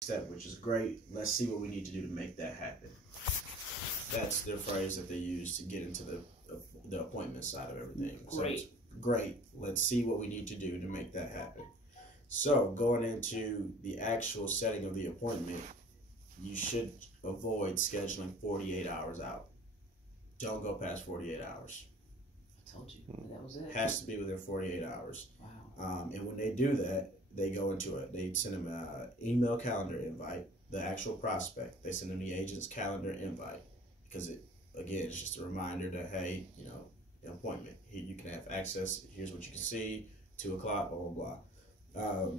step, which is great. Let's see what we need to do to make that happen. That's their phrase that they use to get into the appointment side of everything. Great. So great. Let's see what we need to do to make that happen. So going into the actual setting of the appointment, you should avoid scheduling 48 hours out. Don't go past 48 hours. I told you. That was it. Has to be within 48 hours. Wow. And when they do that, they go into it. They send them an email calendar invite, the actual prospect. They send them the agent's calendar invite because it's just a reminder that, hey, an appointment. Here you can have access. Here's what you can see. 2 o'clock, blah, blah, blah.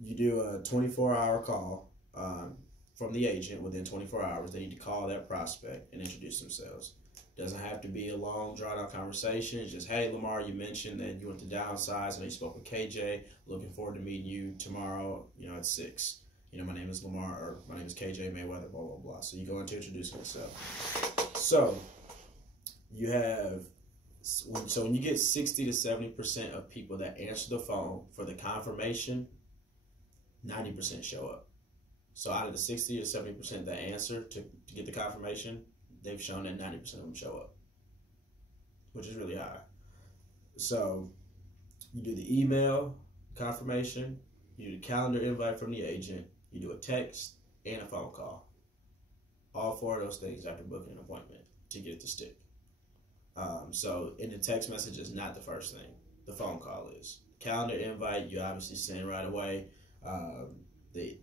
You do a 24-hour call from the agent. Within 24 hours, they need to call that prospect and introduce themselves. Doesn't have to be a long, drawn-out conversation. It's just, hey, Lamar, you mentioned that you want to downsize. I know you spoke with KJ. Looking forward to meeting you tomorrow, at 6. My name is Lamar, or my name is KJ Mayweather, blah, blah, blah. So you go into introducing yourself. So you have, when you get 60 to 70% of people that answer the phone for the confirmation, 90% show up. So out of the 60 to 70% that answer to get the confirmation, they've shown that 90% of them show up, which is really high. So you do the email confirmation, you do the calendar invite from the agent, you do a text and a phone call. All 4 of those things after booking an appointment to get it to stick. So in the text message is not the first thing. The phone call is. Calendar invite, you obviously send right away. The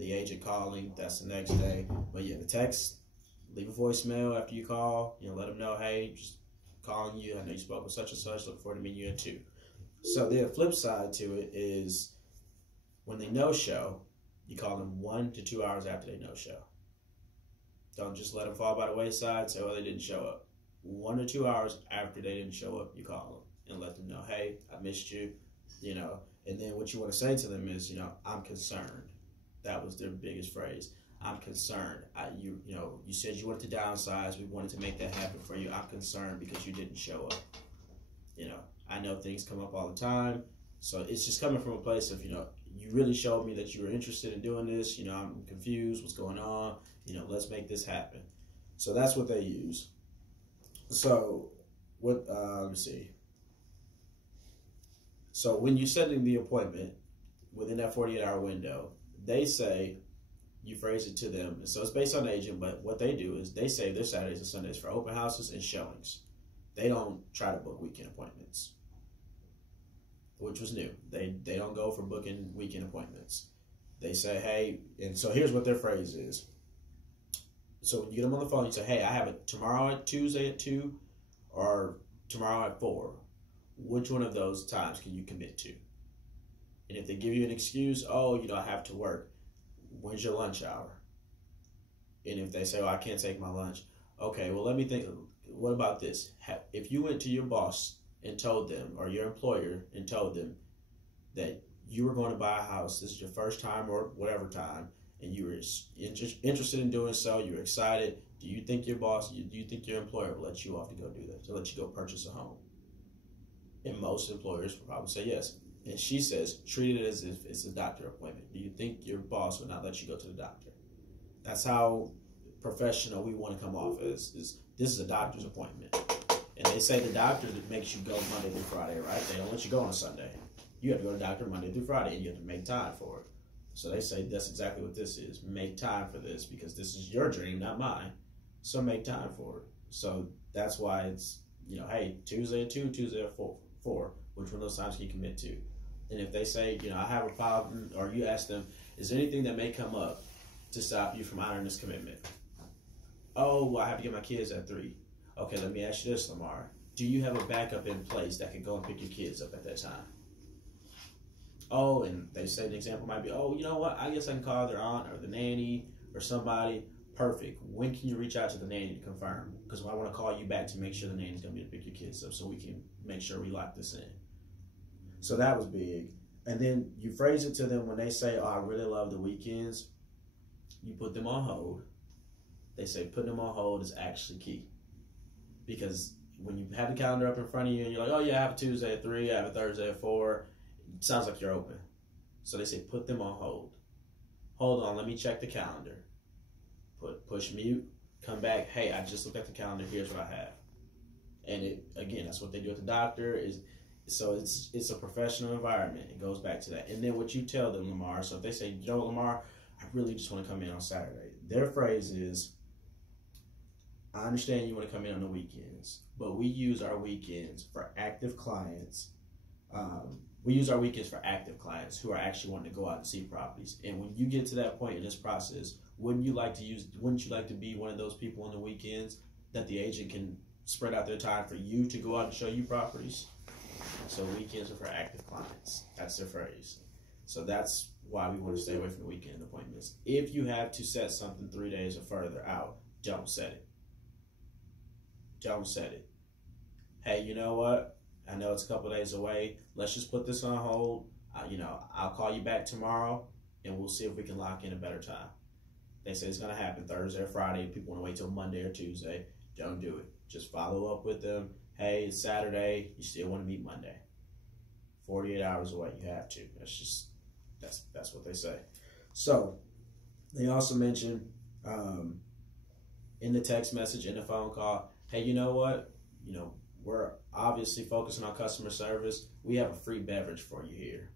agent calling, that's the next day. But yeah, the text, leave a voicemail after you call. Let them know, hey, just calling you. I know you spoke with such and such. Look forward to meeting you at 2. So the flip side to it is when they no-show, you call them 1 to 2 hours after they no-show. Don't just let them fall by the wayside. Say, well, they didn't show up. 1 or 2 hours after they didn't show up, you call them and let them know, hey, I missed you. And then what you want to say to them is, I'm concerned. That was their biggest phrase. I'm concerned. You said you wanted to downsize. We wanted to make that happen for you. I'm concerned because you didn't show up. I know things come up all the time. So it's just coming from a place of, you really showed me that you were interested in doing this. I'm confused. What's going on? Let's make this happen. So that's what they use. So let me see. So when you're setting the appointment within that 48-hour window, they say, you phrase it to them. So it's based on the agent, but what they do is they save their Saturdays and Sundays for open houses and showings. They don't try to book weekend appointments, which was new. They don't go for booking weekend appointments. They say, hey, and so here's what their phrase is. So when you get them on the phone, you say, hey, I have it tomorrow at Tuesday at 2 or tomorrow at 4. Which one of those times can you commit to? And if they give you an excuse, oh, I have to work. When's your lunch hour? And if they say, oh, I can't take my lunch. Okay, well, let me think. What about this? If you went to your boss and told them, or your employer and told them that you were going to buy a house, this is your first time or whatever time, and you were interested in doing so, you're excited, do you think your boss, do you think your employer will let you off to go do that, to let you go purchase a home? And most employers will probably say yes. And she says, treat it as if it's a doctor appointment. Do you think your boss will not let you go to the doctor? That's how professional we want to come off as. This is a doctor's appointment. And they say the doctor that makes you go Monday through Friday, right? They don't let you go on a Sunday. You have to go to the doctor Monday through Friday, and you have to make time for it. So they say that's exactly what this is. Make time for this, because this is your dream, not mine. So make time for it. So that's why it's, hey, Tuesday at 2, Tuesday at 4. Which one of those times can you commit to? And if they say, I have a problem, or you ask them, is there anything that may come up to stop you from honoring this commitment? Oh, well, I have to get my kids at 3. Okay, let me ask you this, Lamar. Do you have a backup in place that can go and pick your kids up at that time? Oh, and they say an example might be, oh, you know what? I guess I can call their aunt or the nanny or somebody. Perfect. When can you reach out to the nanny to confirm? Because I want to call you back to make sure the nanny's going to be able to pick your kids up so we can make sure we lock this in. So that was big. And then you phrase it to them when they say, oh, I really love the weekends. You put them on hold. They say putting them on hold is actually key. Because when you have the calendar up in front of you and you're like, oh, yeah, I have a Tuesday at 3, I have a Thursday at 4, it sounds like you're open. So they say put them on hold. hold on, let me check the calendar. Push mute, come back, hey, I just looked at the calendar, here's what I have. And again, that's what they do at the doctor. So it's a professional environment. It goes back to that. And then what you tell them, Lamar, so if they say, Lamar, I really just want to come in on Saturday. Their phrase is, I understand you want to come in on the weekends, but we use our weekends for active clients. We use our weekends for active clients who are actually wanting to go out and see properties. And when you get to that point in this process, wouldn't you like to be one of those people on the weekends that the agent can spread out their time for you to go out and show you properties? So weekends are for active clients. That's their phrase. So that's why we want to stay away from the weekend appointments. If you have to set something 3 days or further out, don't set it. Don't set it. Hey, you know what? I know it's a couple days away. Let's just put this on hold. I'll call you back tomorrow, and we'll see if we can lock in a better time. They say it's going to happen Thursday or Friday. People want to wait till Monday or Tuesday. Don't do it. Just follow up with them. Hey, it's Saturday. You still want to meet Monday. 48 hours away. You have to. That's what they say. So they also mentioned in the text message, in the phone call, hey, you know what? We're obviously focusing on customer service. We have a free beverage for you here.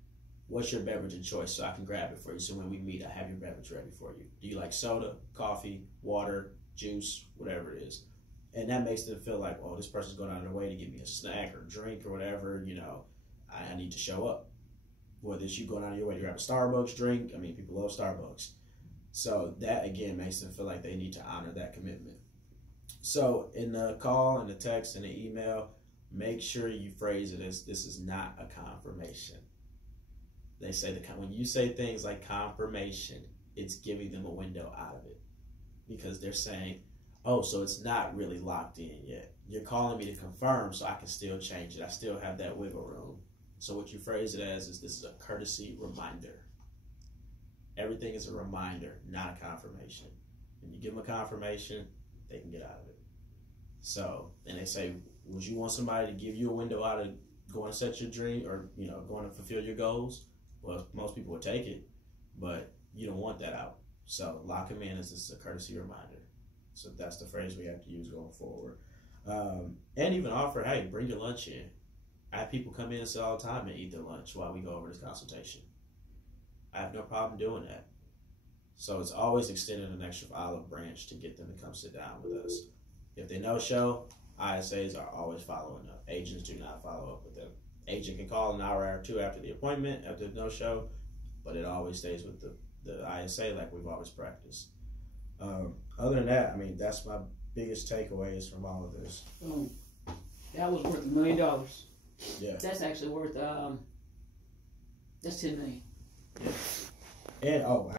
What's your beverage of choice so I can grab it for you? So when we meet, I have your beverage ready for you. Do you like soda, coffee, water, juice, whatever it is? And that makes them feel like, oh, this person's going out of their way to give me a snack or drink or whatever. I need to show up. Whether it's you going out of your way to grab a Starbucks drink. I mean, people love Starbucks. So that, again, makes them feel like they need to honor that commitment. So in the call, in the text, in the email, make sure you phrase it as this is not a confirmation. They say when you say things like confirmation, it's giving them a window out of it because they're saying, oh, so it's not really locked in yet. You're calling me to confirm so I can still change it. I still have that wiggle room. So what you phrase it as is this is a courtesy reminder. Everything is a reminder, not a confirmation. When you give them a confirmation, they can get out of it. So, and they say, would you want somebody to give you a window out of going to set your dream or, going to fulfill your goals? Well, most people would take it, but you don't want that out. So lock them in as this is a courtesy reminder. So that's the phrase we have to use going forward. And even offer, hey, bring your lunch in. I have people come in and sit all the time and eat their lunch while we go over this consultation. I have no problem doing that. So it's always extending an extra olive branch to get them to come sit down with us. If they no-show, ISAs are always following up. Agents do not follow up with them. Agent can call an hour or two after the appointment, after the no-show, but it always stays with the ISA like we've always practiced. Other than that, that's my biggest takeaways from all of this. That was worth $1 million. Yeah. That's actually worth, that's $10 million. Yeah. And,